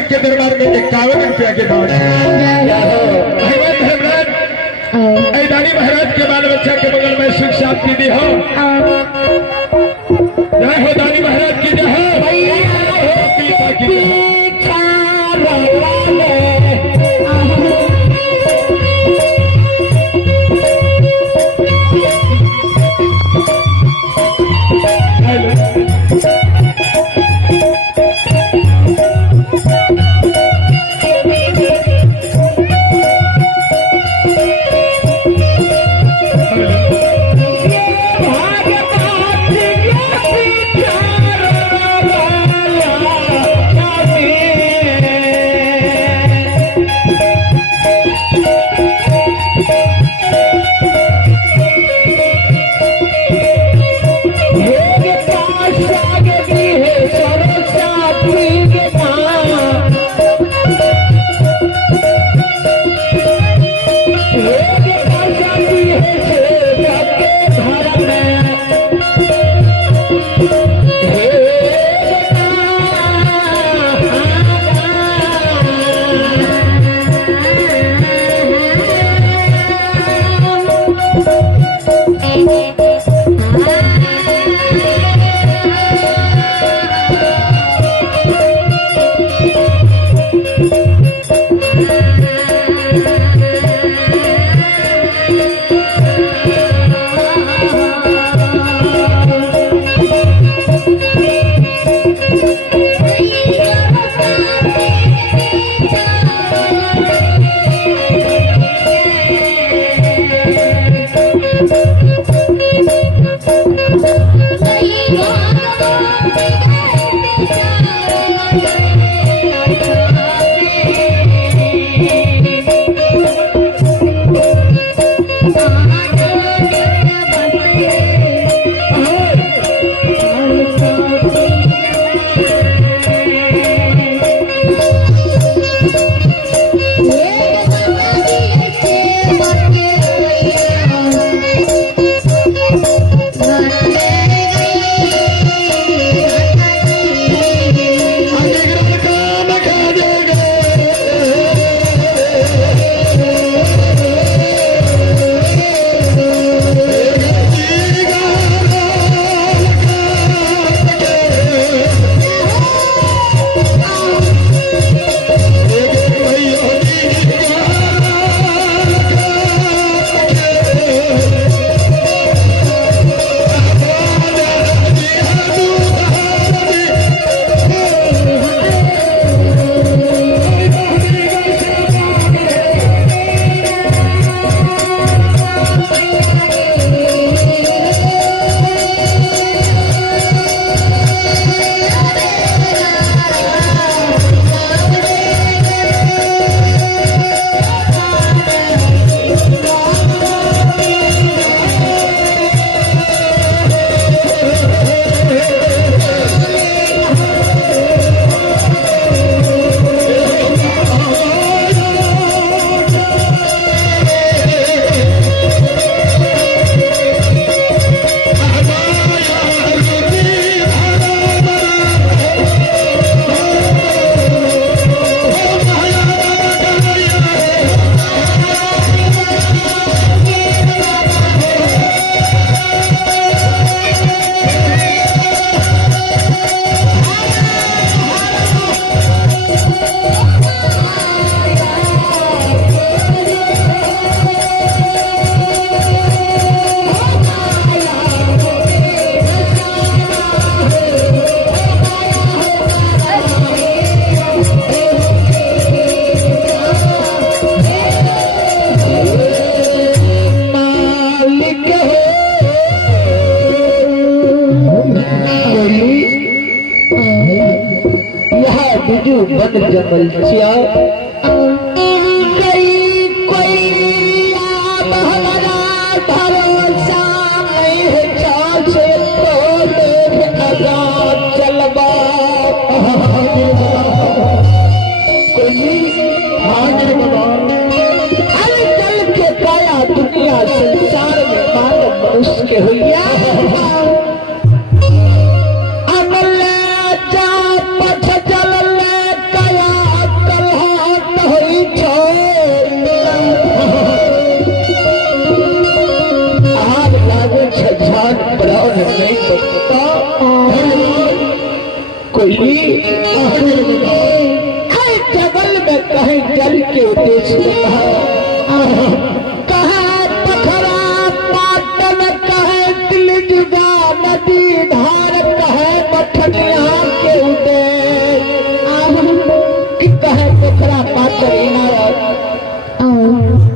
महाराज के दरबार में 51 रुपया के दान दानी महाराज के बाल बच्चा के बगल में सुख शांति दी हो। जय हो दानी महाराज की जय हो। बन जंगल चिया संसार में मानव मनुष्य के हुआ अमल जा पछ चल कया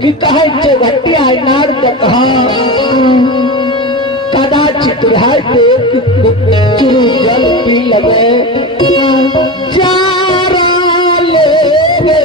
कि कहे चौघटिया नार कहा कदाचित भाई चुरू जल पी लगे चारा ले रे।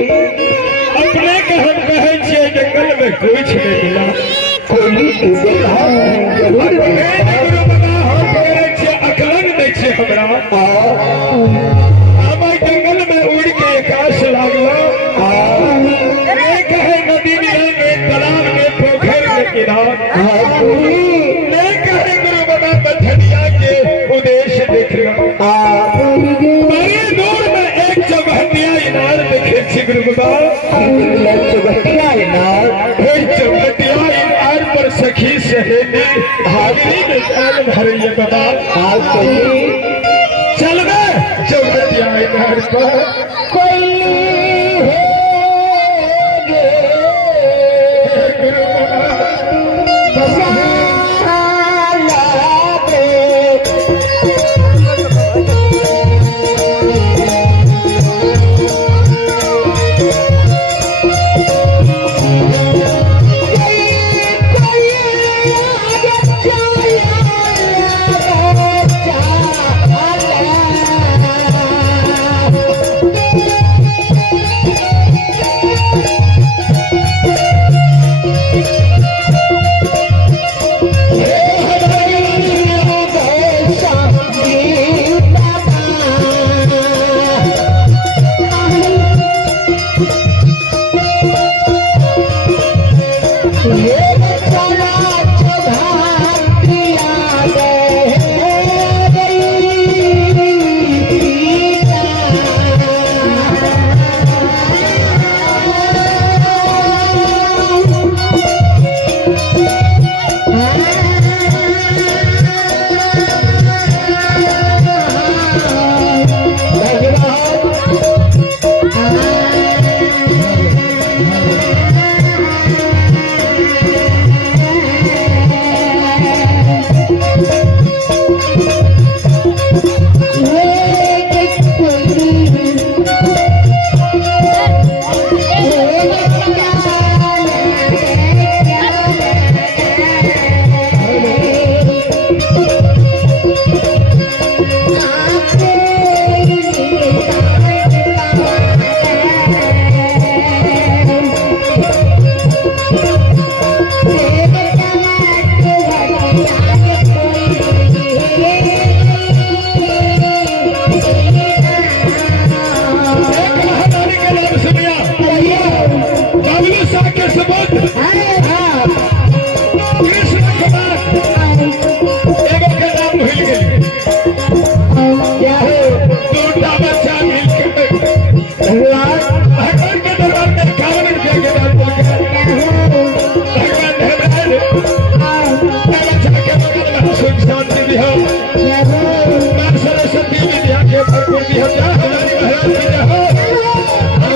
अपने के हम कहे छे जंगल में कोई छे मिला कोई जरूर अकलन नहीं छे हमरा हम जंगल में उड़ के आकाश लागला कहे नदी में तालाब में पोखर के किनार कहे गुरु बना बथनिया के उद्देश्य देख रहा बड़ी दूर में एक चौघटिया इनार देखे छी गुरु बाबा चौघटिया इनार पर सखी सहेली हाजरी में काल भरिए बाबा चलवे चौघटिया इनार पर कोई गुरु बाबा Thank you. ये भरपूर भी हम जा हमारी महाराज की जय हो।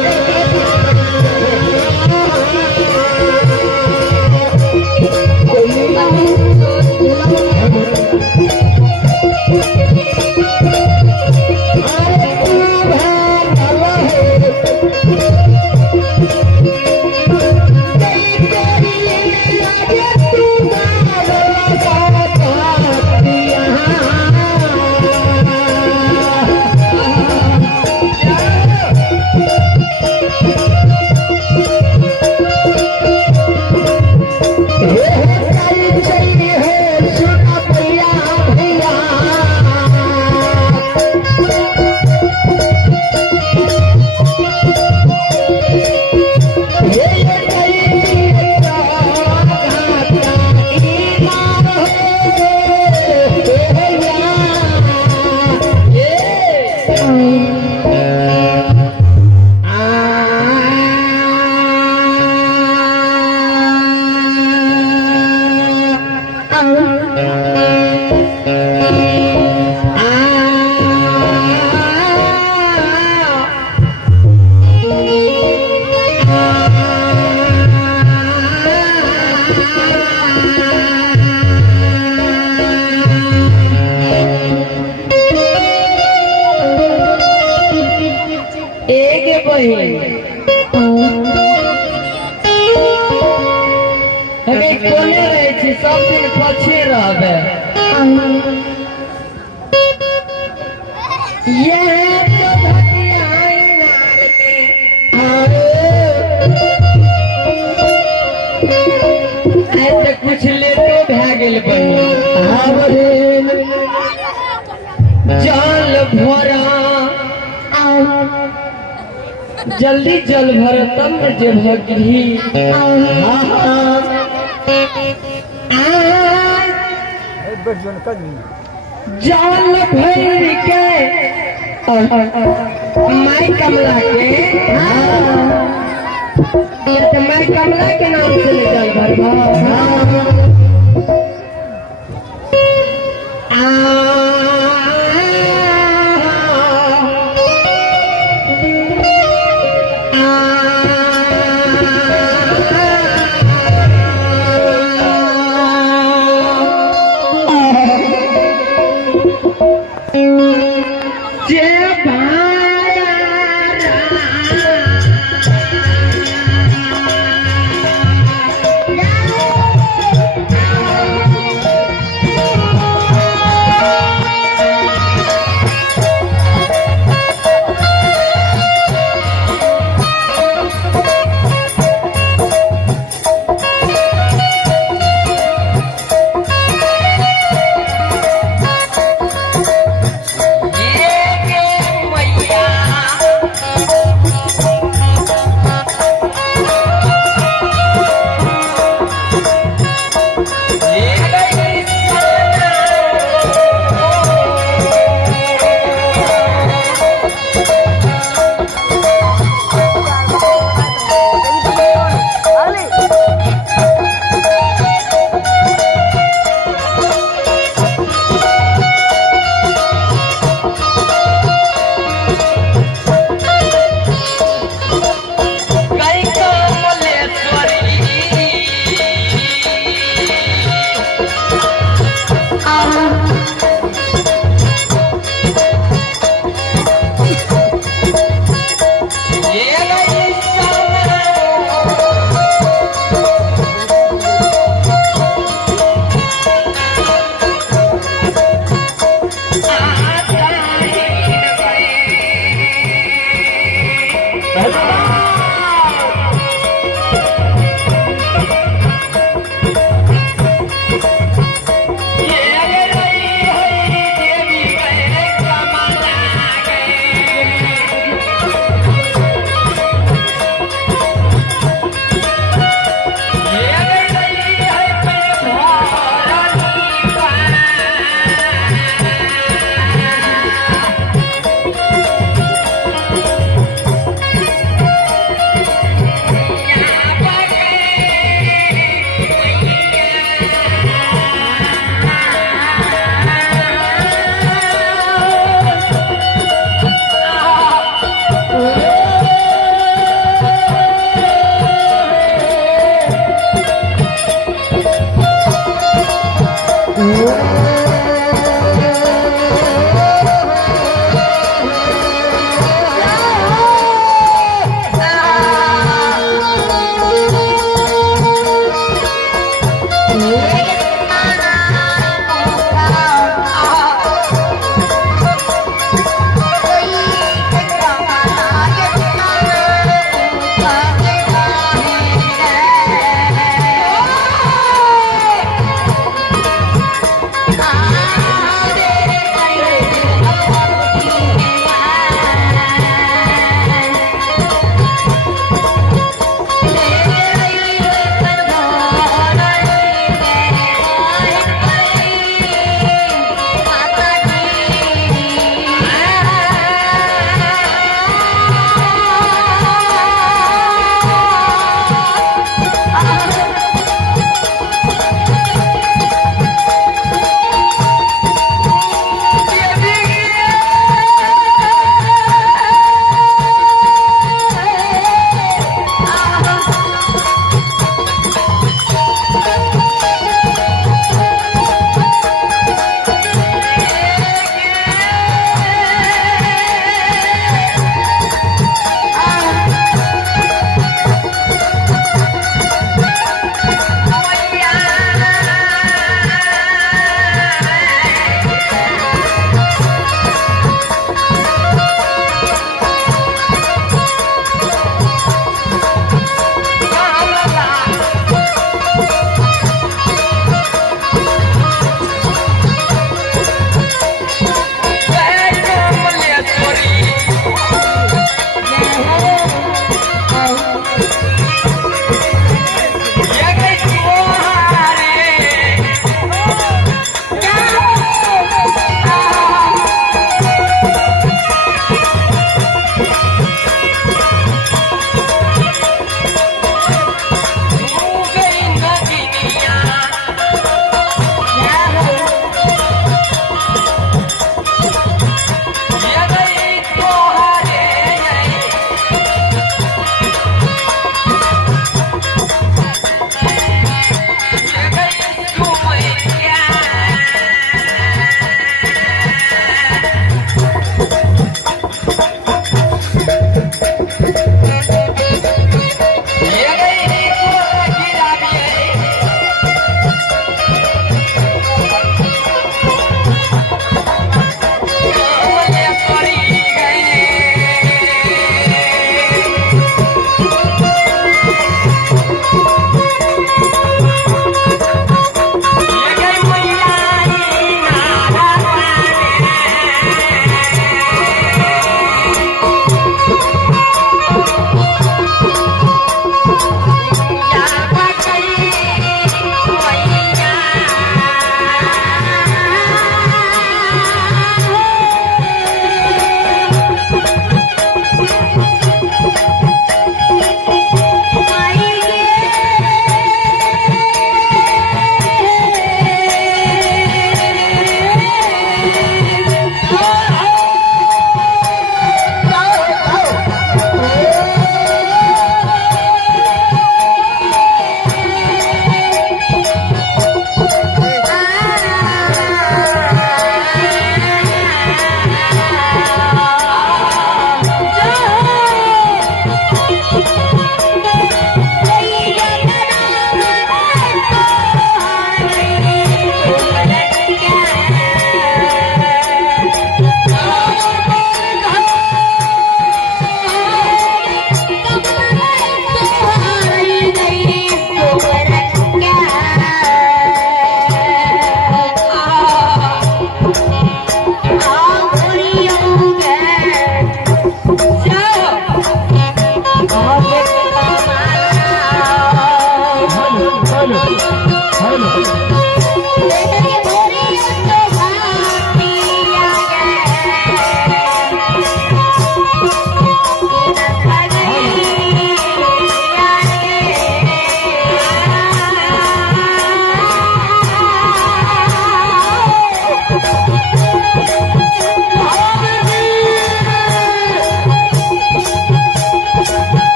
कोने रहे छी सब दिन पछे रहबे ये तो धतिया नार के ऐसे कुछ लेतो भए गेल बनी जल भरा जल्दी जल भर तब न जे भगरी जल भर के माई कमला के माई कमला के नाम से जल भर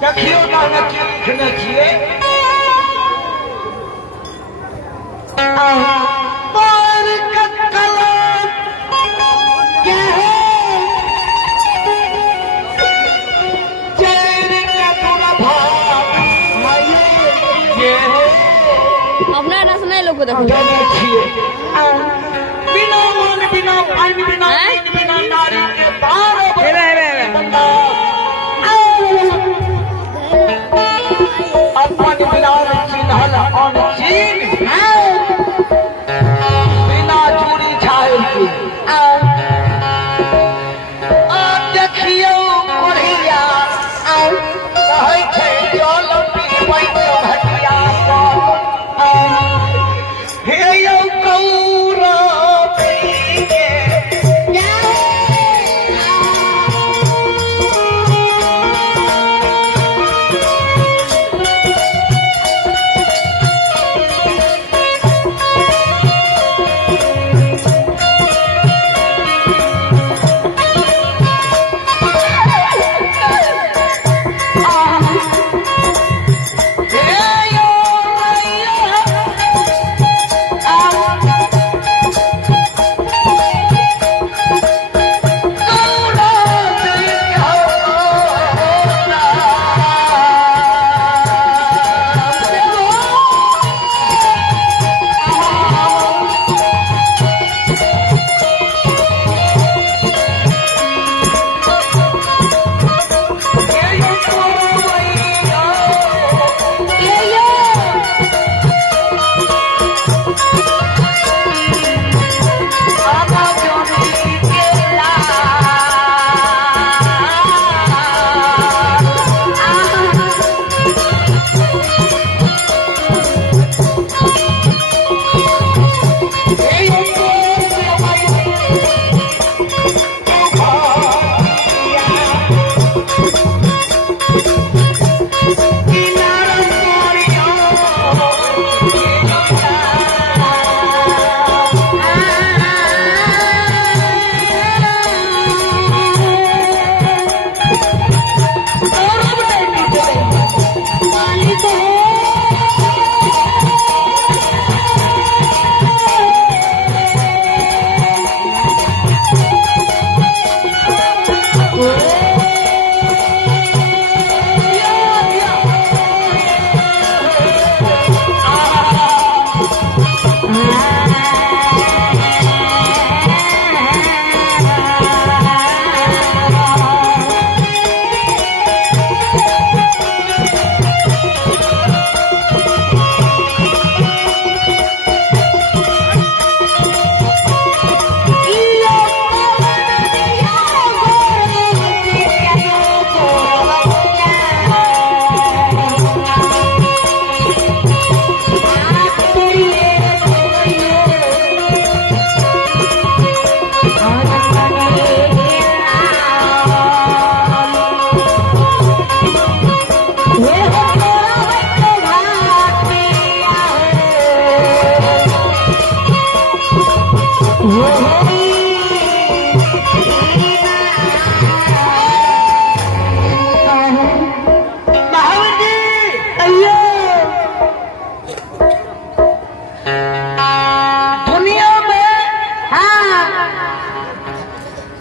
देखियो ना की लिखने छिए अपना रस नहीं लोग देखो बिना मन बिना पानी बिना नींद बिना नारी के अपन बिना चिन्हल अनचिन बिना चूड़ी छायल के देखियो कोढ़िया कहै छै जल पीबै के घटिया हे यौ कौरा पी के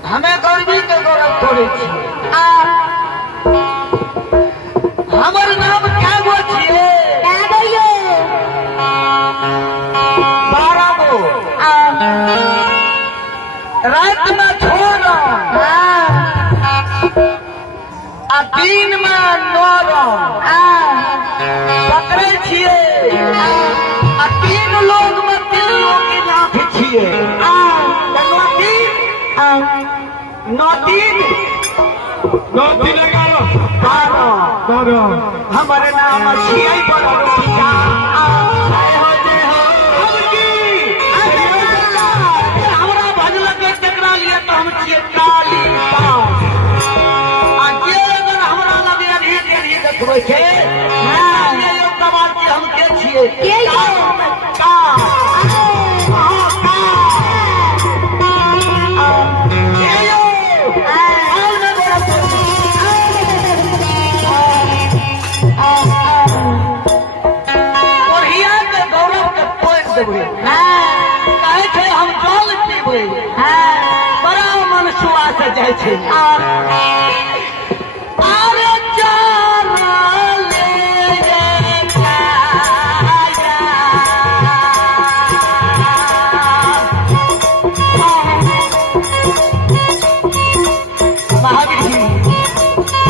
हमें गर्मी के गौरव करे छी हमर नाम क्या गो छिए क्या गइयो 12 गो रात में छोड़ आ दिन में 9 पकड़े छिए आ 3 लोग में 3 लोग के नाम छिए नौती लगा लो हमारे नाम छिए बड़ा रुपया हमरा भजल के टकरा लिए तो हम छिए काली पास आ जे अगर हमरा लगे अभी देखबै छै ये कमाल के हम के छिए के यो? का कहे छै हम जल पीबै बड़ा मन सुआ से जाइ छै अरे चारा ले महावीर जी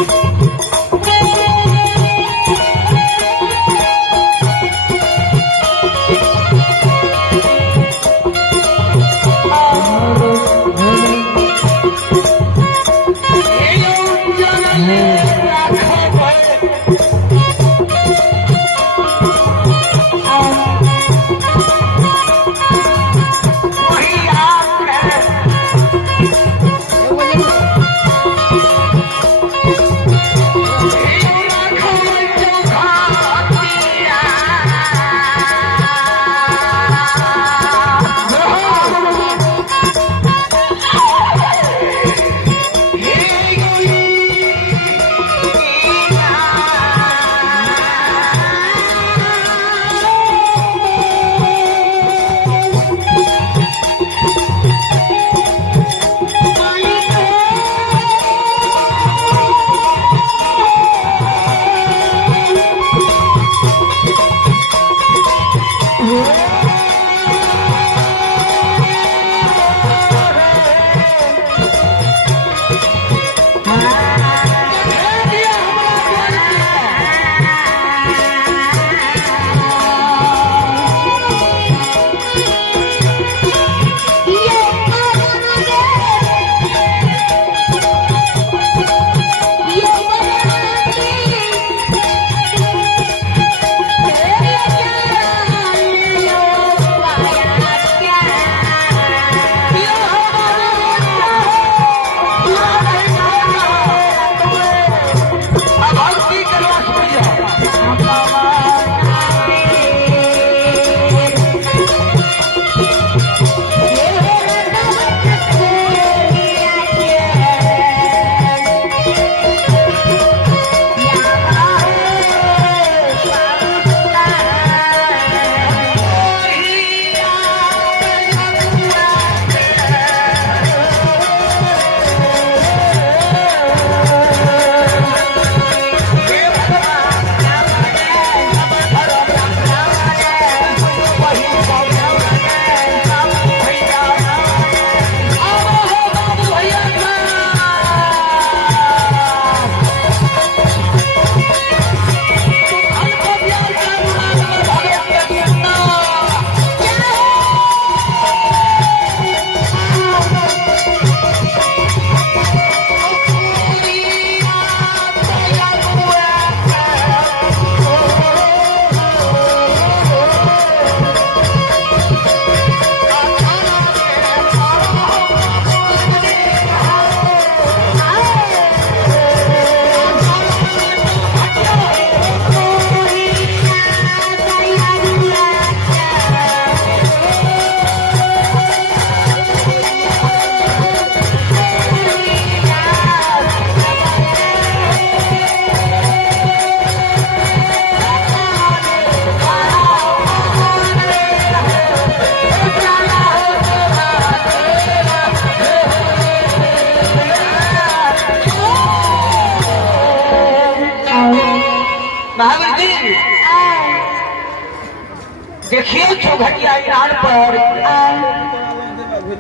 देखिए चौघटिया इनार पर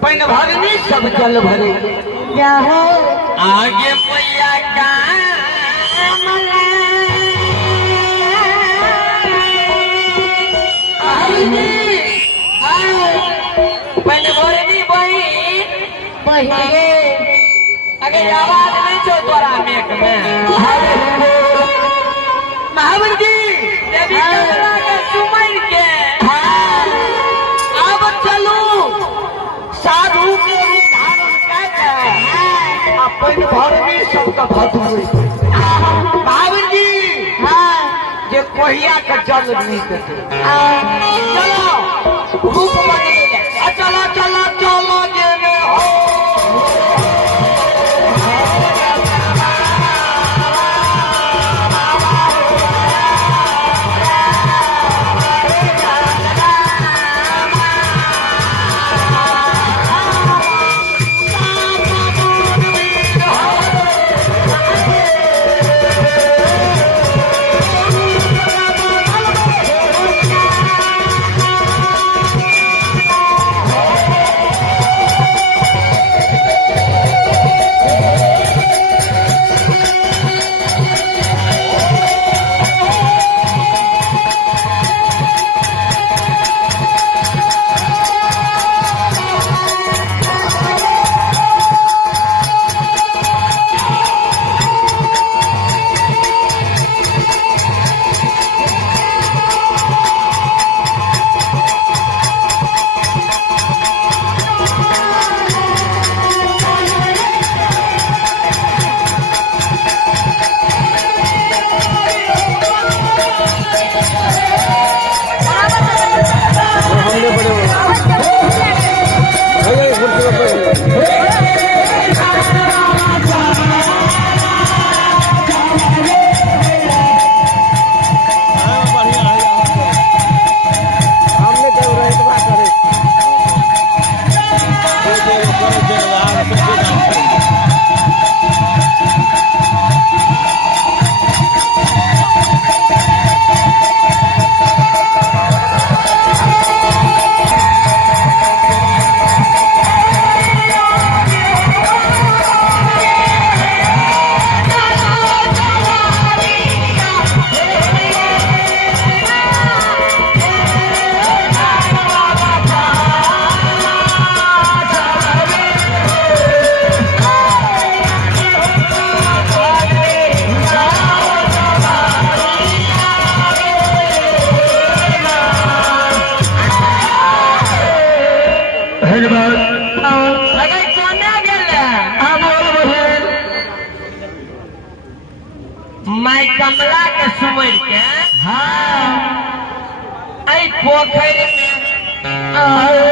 पैन भरनी सब जल भरे जाहो आगे मैया का पैन भरनी बहिए अगर आवाज नहीं छो तोरा मेक में महावन जी देवी कमला के सुमन के अब चलू साधु के रूप धारण करके अपन भरनी सबका भतुर महावन जी जे कोहिया का जल नहीं देते चलो रूप बदले चलो चलो चलो जे में हो मैं कमला के सुमर के आई पोखर में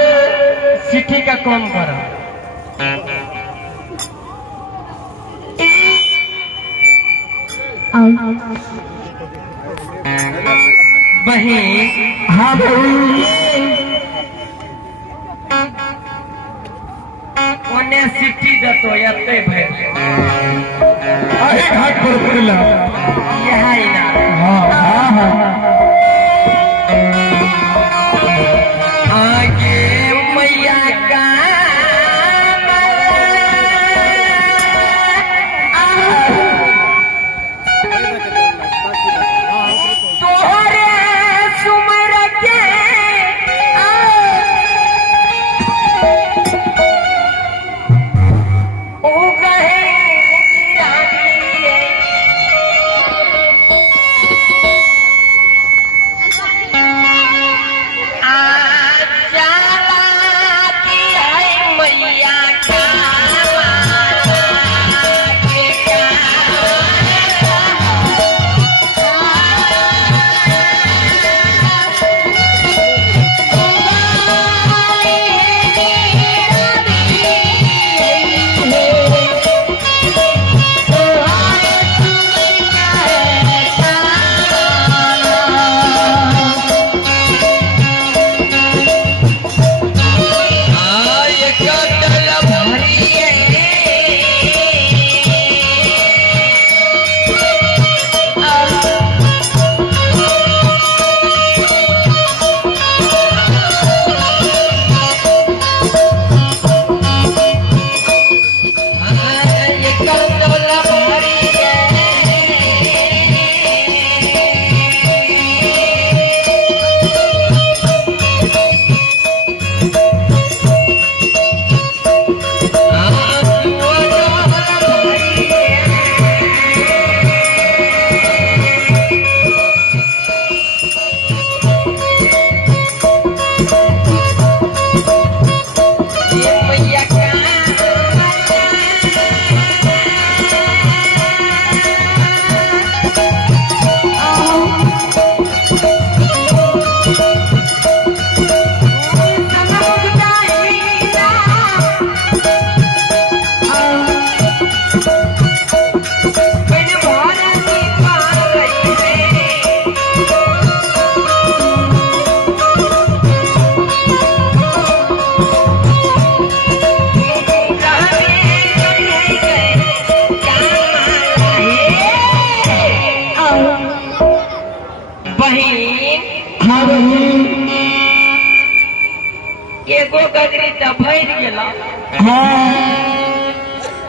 सिटी का काम करो बहन हाँ ओने सिटी दतो यते भर आहे घाट पर पड़ला यहाँ ही ना हाँ हाँ हाँ आगे मैया का तोहरे सुमर के ओ कहे गगरी त भर गेला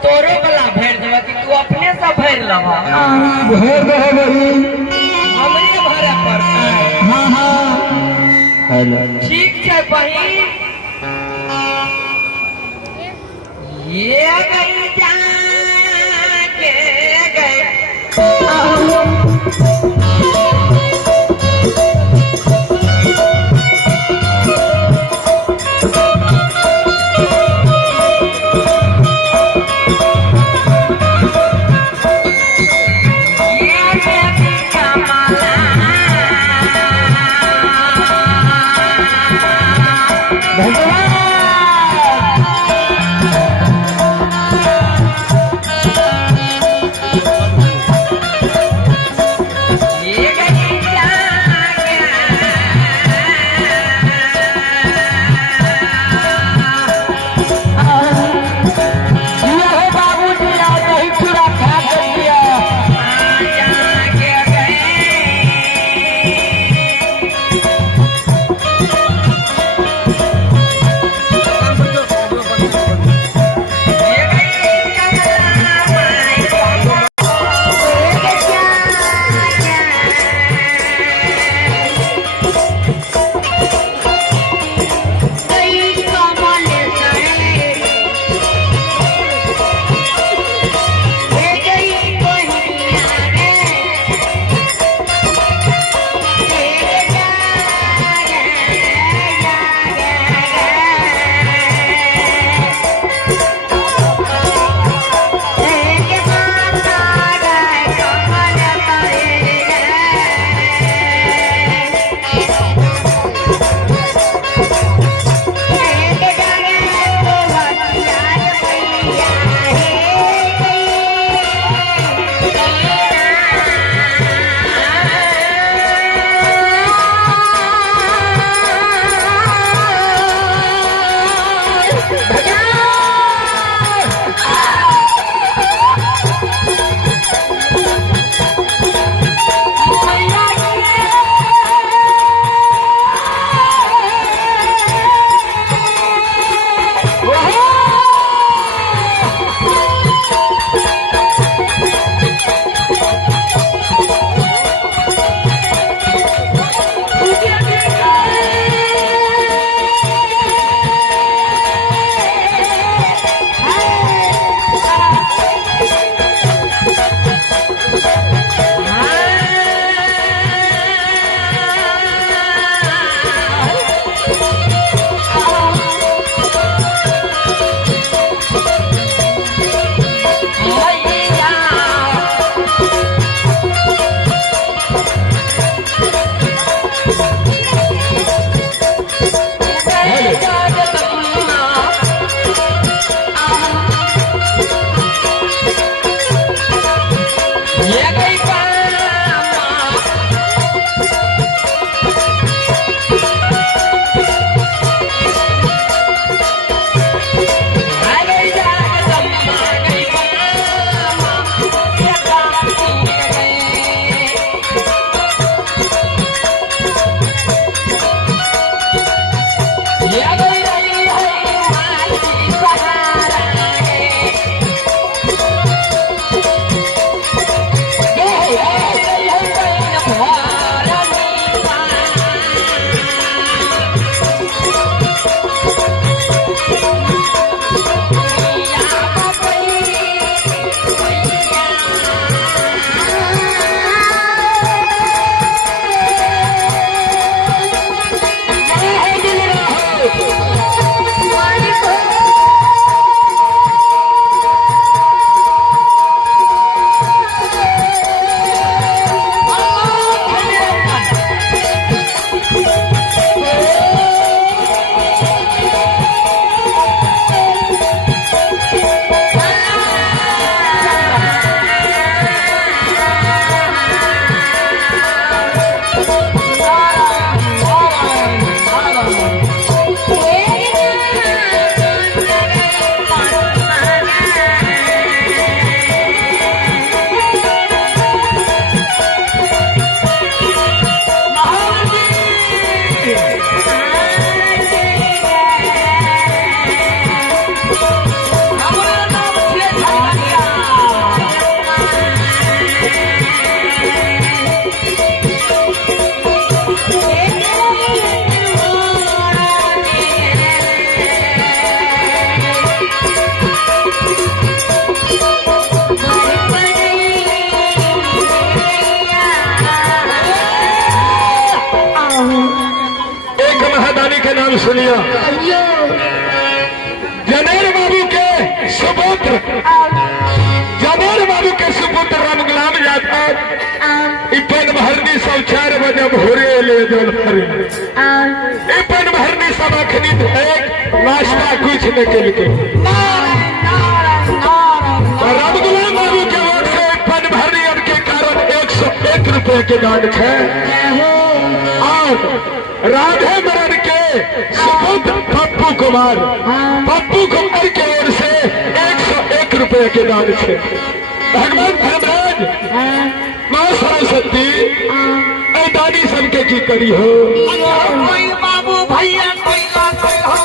तोरो वाला भर देबा कि तू अपने से भर लबा भर रहे बहिन हमरे भरे पड़ता हाँ हाँ हेलो ठीक है बहिन ये गई जाके गई के नाम सुनिया। जनेर बाबू के सुपुत्र, जनेर बाबू के सुपुत्र राम गुलाम यादव इपन भरनी सब 4 बजे भोरे ले जल भरे इपन भरनी सब अखनी एक नाश्ता कुछ न के राम गुलाम बाबू के वोट से इपन भरनी के कारण 101 रुपए के दान है। और राधे मरण के सुपुत्र पप्पू कुमार के ओर से 101 रुपए के दान है। भगवान धर्मराज माँ सरस्वती दानी सबके की करी हो। कोई बाबू भैया कोई हो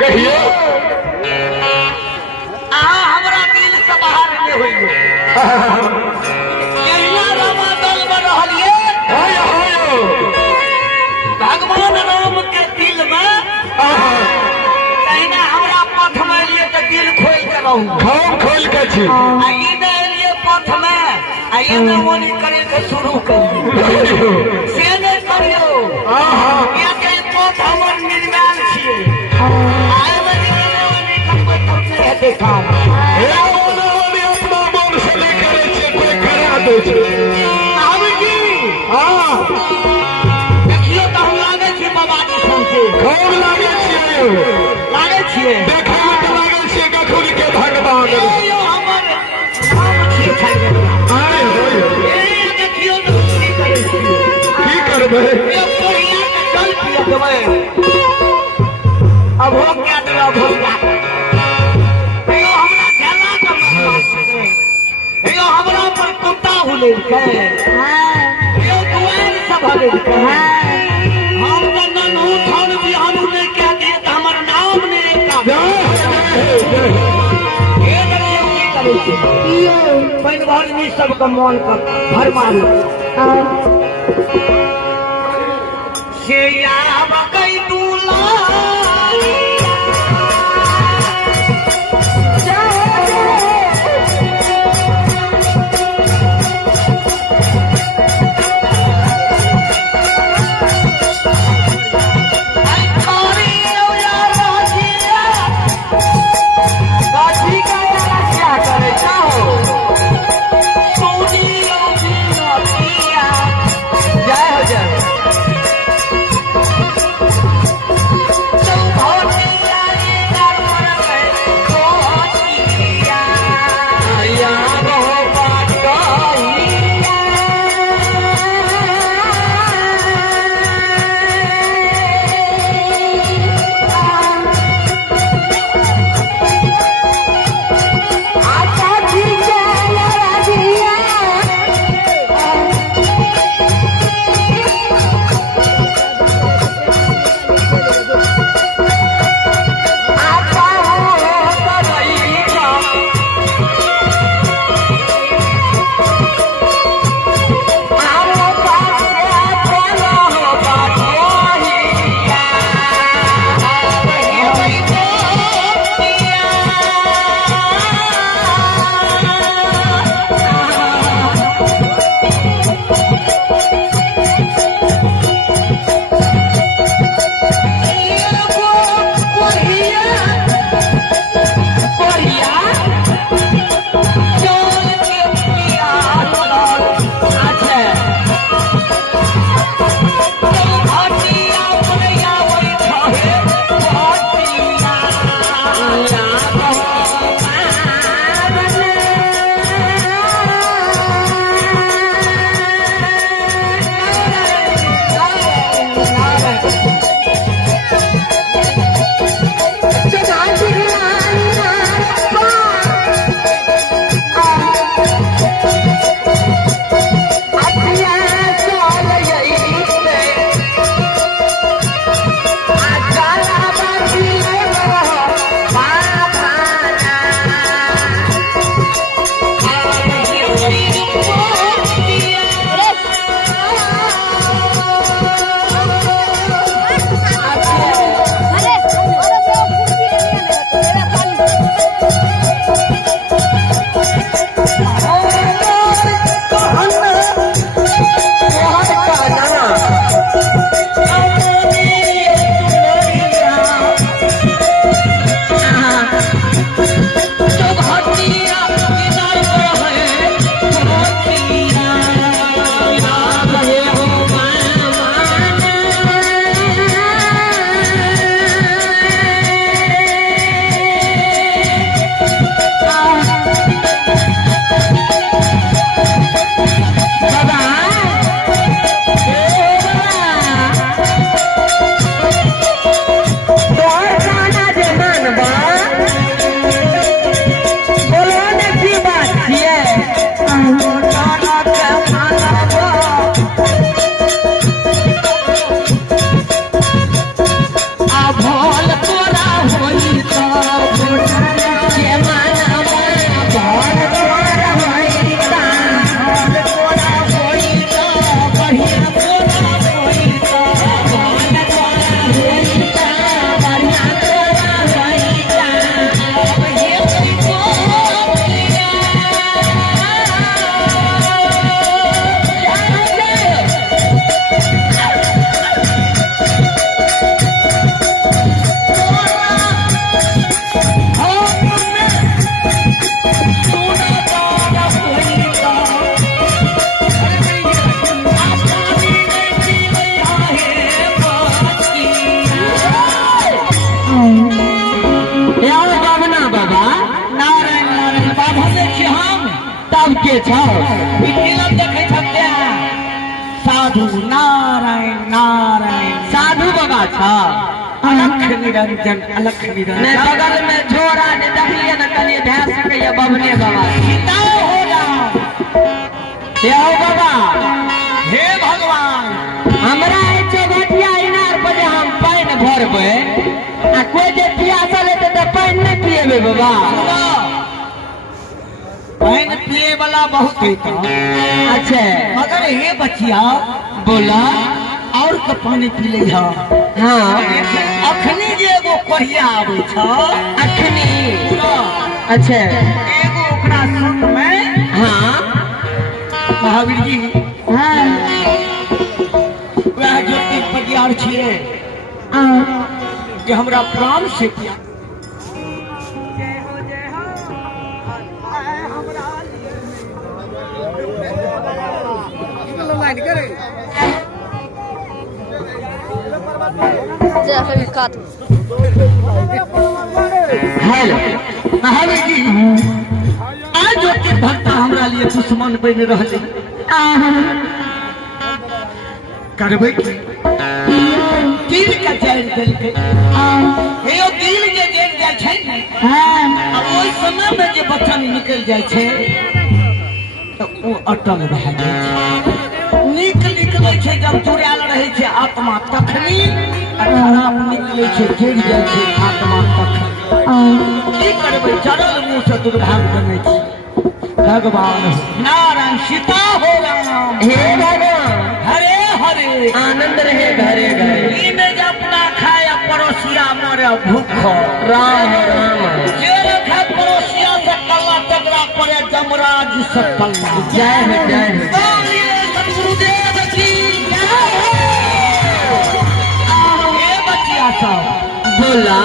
कहिए हमरा दिल से बाहर नहीं हुई दल में रहिए भगवान राम के दिल में कहीं हमरा पथ में लिए तो दिल खोल के रहूँ खोल के छी लिए पथ में आइए न मोनी करे के शुरू करियो से नहीं करियो ये के पथ हमर निर्माण छिए देखा अपना मन से नहीं करे कोई करा दे देखियो तो हम लागे छी बाबा जी संगे खूब लागे छिए देखे में तो लागे छिए गखुरी के भगवान हमर नाम छिए आए होय देखियो तो की करे की करबे कोरिया के जल पिए देबै अब हो क्या दे अब हो क्या हमरा पर कुत्ता हुले यो दुआर सब हले हम नन उठन भी हम ने क्या दिए त हमर नाम ने एका ए देखियो की करे छी पैन भर नी सब का मन कर भर मारू से आब कई दूला के छौ फिल्म देखे छथि साधु नारायण नारायण साधु बाबा छौ अलख निरंजन अलख निरंजन ने बगल में झोरा ने देखलिए न कनी भै सकैया बबने बाबा सीता हो राम हे हो बाबा हे भगवान हमरा है चौघटिया इनार पर जे हम पानी भरबै आ कोई जे प्यासल हेतै त पानी नहीं पिएबे बाबा पानी पिए वाला बहुत है अच्छा मगर हे बचिया बोला और के पानी पी ले हा हाँ अखनी जे एगो कोढ़िया आबै छ अखनी अच्छा एगो ओकरा सुन में हाँ महावीर जी हाँ वह ज्योति प्रज्ञान छिए जे हमरा प्राण से किया जय कभी कात हेलो महावीर जी आज ज्योति भक्ता हमरा लिए दुश्मन बन रहले करबै की दिल का जान देलकै हे ओ दिल जे जल जाय छै ने अब ओइ समय में जे बचन निकल जाय छै तो ओ अटल रह जाय छै नीक निकलै छै जब जुड़ायल रहै छै आत्मा तखनी आ खराब निकलै छै गिर जाय छै आत्मा तखनी की करबै जड़ल मुंह से दुर्भाग्य बनै छै भगवान नारायण सीता हो राम हे भगवान हरे हरे आनंद रहे घरे घरे ई में जे अपना खाए पड़ोसिया मरे भूख राम राम जे रखे पड़ोसिया से कल्ला तगड़ा पड़े जमराज से कल्ला जय हो जय हो बोलिए सतगुरुदेव की जय हो। हे बचिया सब बोला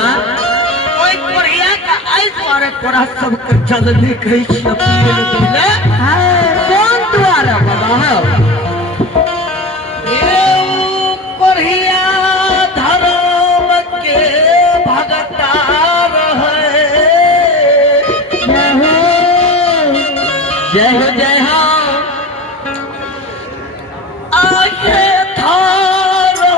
ओइ कोढ़िया का आई द्वारे तोरा सबके जल्दी कहै छी अपने ले कौन द्वारा बाबा हो कोढ़िया धर्म के भगता रहे जय हो जय हो आगे थारो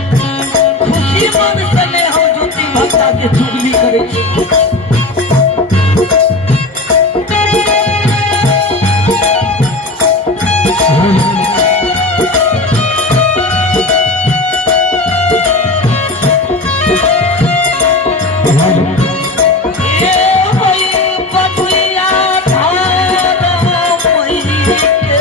खुशी मन से ने हम ज्योति भक्ता के चुगली करे छी ये होई बबुया धारा मई के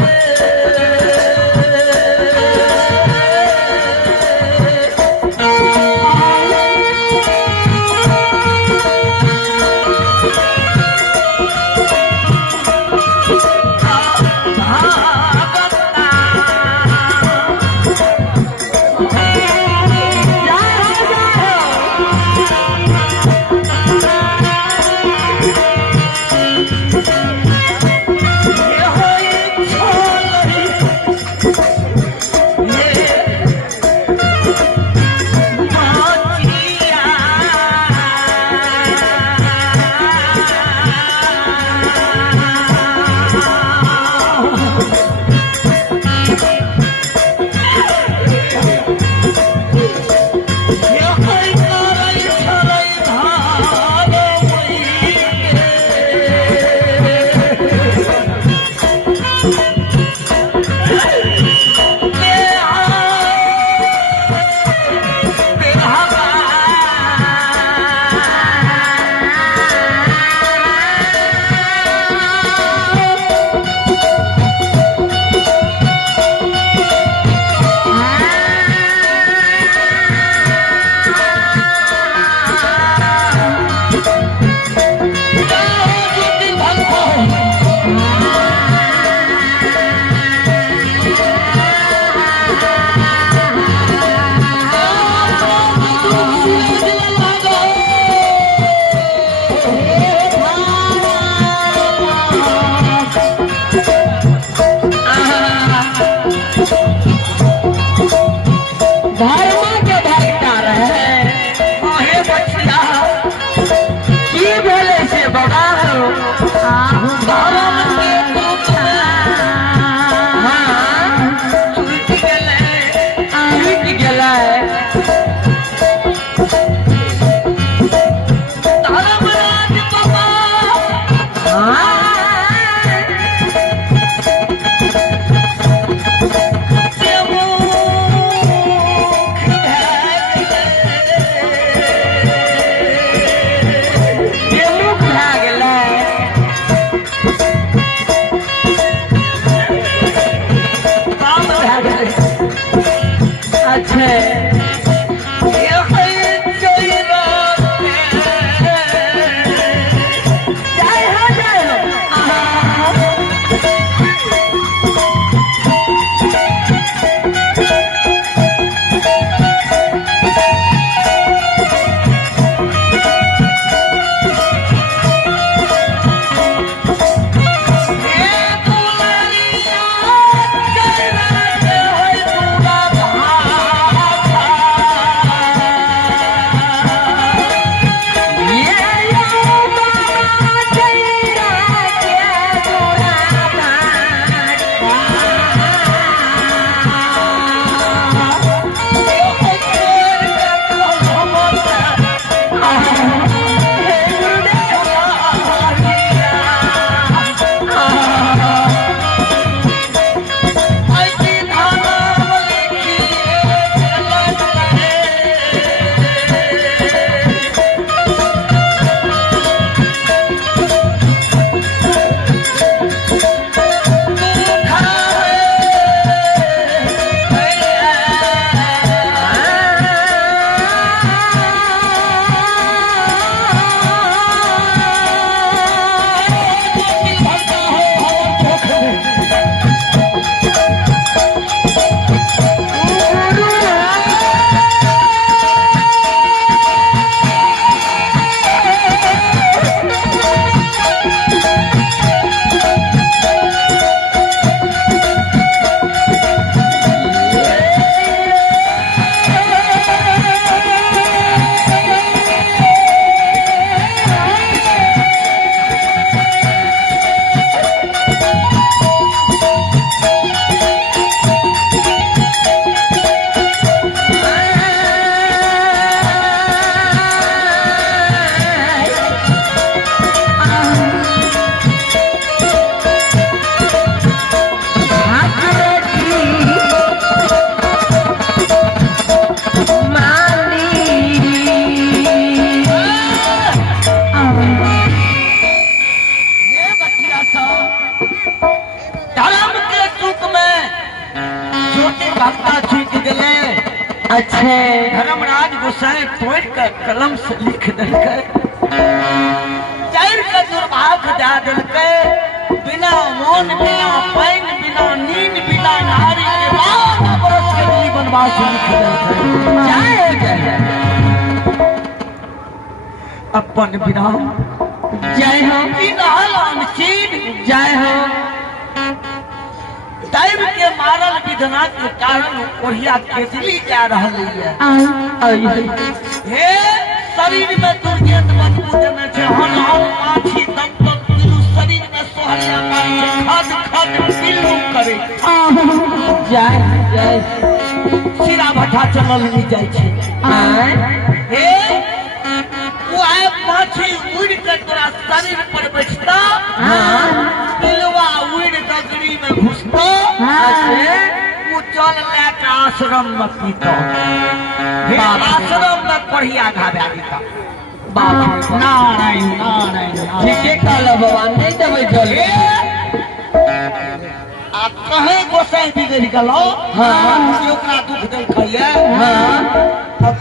अच्छे धर्मराज गोसाई तोड़ कर कलम से लिख दिलकै, चार के दुर्भाग दे दिलकै, बिना मोन बिना पाइन बिना नींद बिना नारी के 12 बरस के जीवन वास लिख दिलकै। जय अपन विराम जय हो रहलन चीन जय हो। दैव के मारल विधना के कारण ओढ़िया केतली जा रही है। हे शरीर में दुर्गंध बदबू देने छे, हन माछी दंतल पिलू शरीर में सोहनिया मारे छे, खद खद पिलू करे। जय जय सिरा भट्ठा चलल नहीं जाय छे। हे वो आए माछी उड़ के तोरा शरीर पर बैठता, पिलवा उड़ गगरी में घुसता, वो चल लेके आश्रम में पीता, आश्रम में बढ़िया घाबे देता। नारायण नारायण ठीके कहल भगवान, नहीं देवे जल। आ कहे गोसाई बिगड़ गलो, ओकरा दुख दे खइए, अब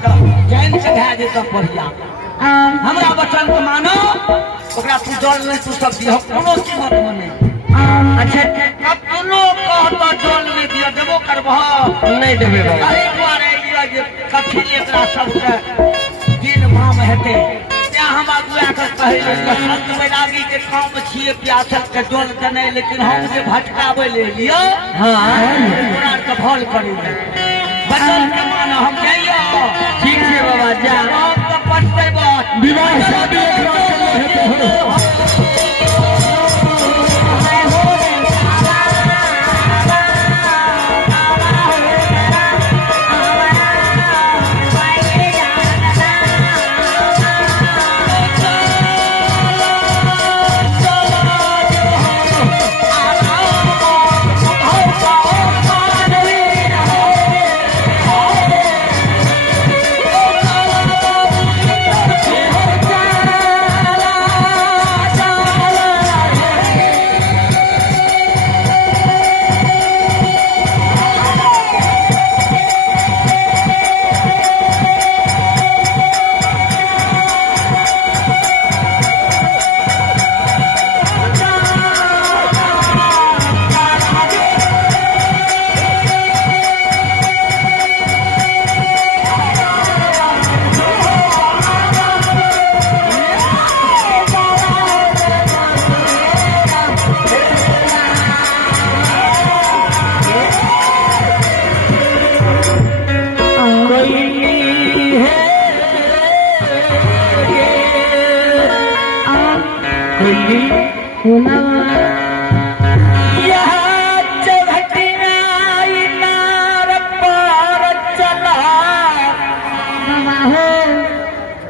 जान के धै दे त बढ़िया। हमरा बचन के मानो, ओकरा तू जल नहीं तू सब दियो, कोनो कीमत में नहीं। अच्छा अब दोनों कहता जल नहीं दिया, देबो करबह नहीं देवे बाबा। अरे द्वारे ये जे कथी एकरा सबके दिन भाम हेते, त्या हम आगुआ के कहे जे संत बैरागी के काम छिए प्यासल के जल देने, लेकिन हम जे भटकावे ले लियो ओकरा के भल करू। बचन के मानो हम जाइयो। ठीक है बाबा जा। हम तो पछते बात विवाह शादी एक रात चले हेतु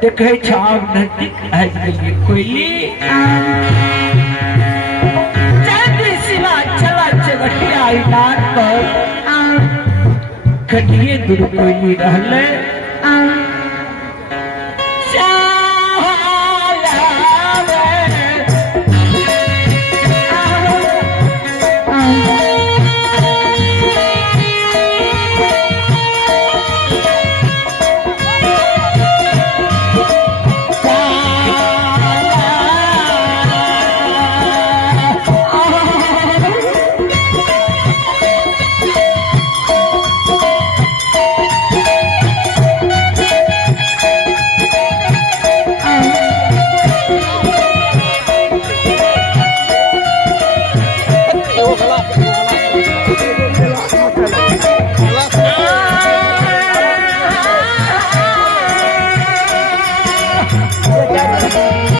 देखे छाव नजदीक आ गई कोयली, सिवा चला चगटिया इनार पर कटिए दूर कोयली रहले।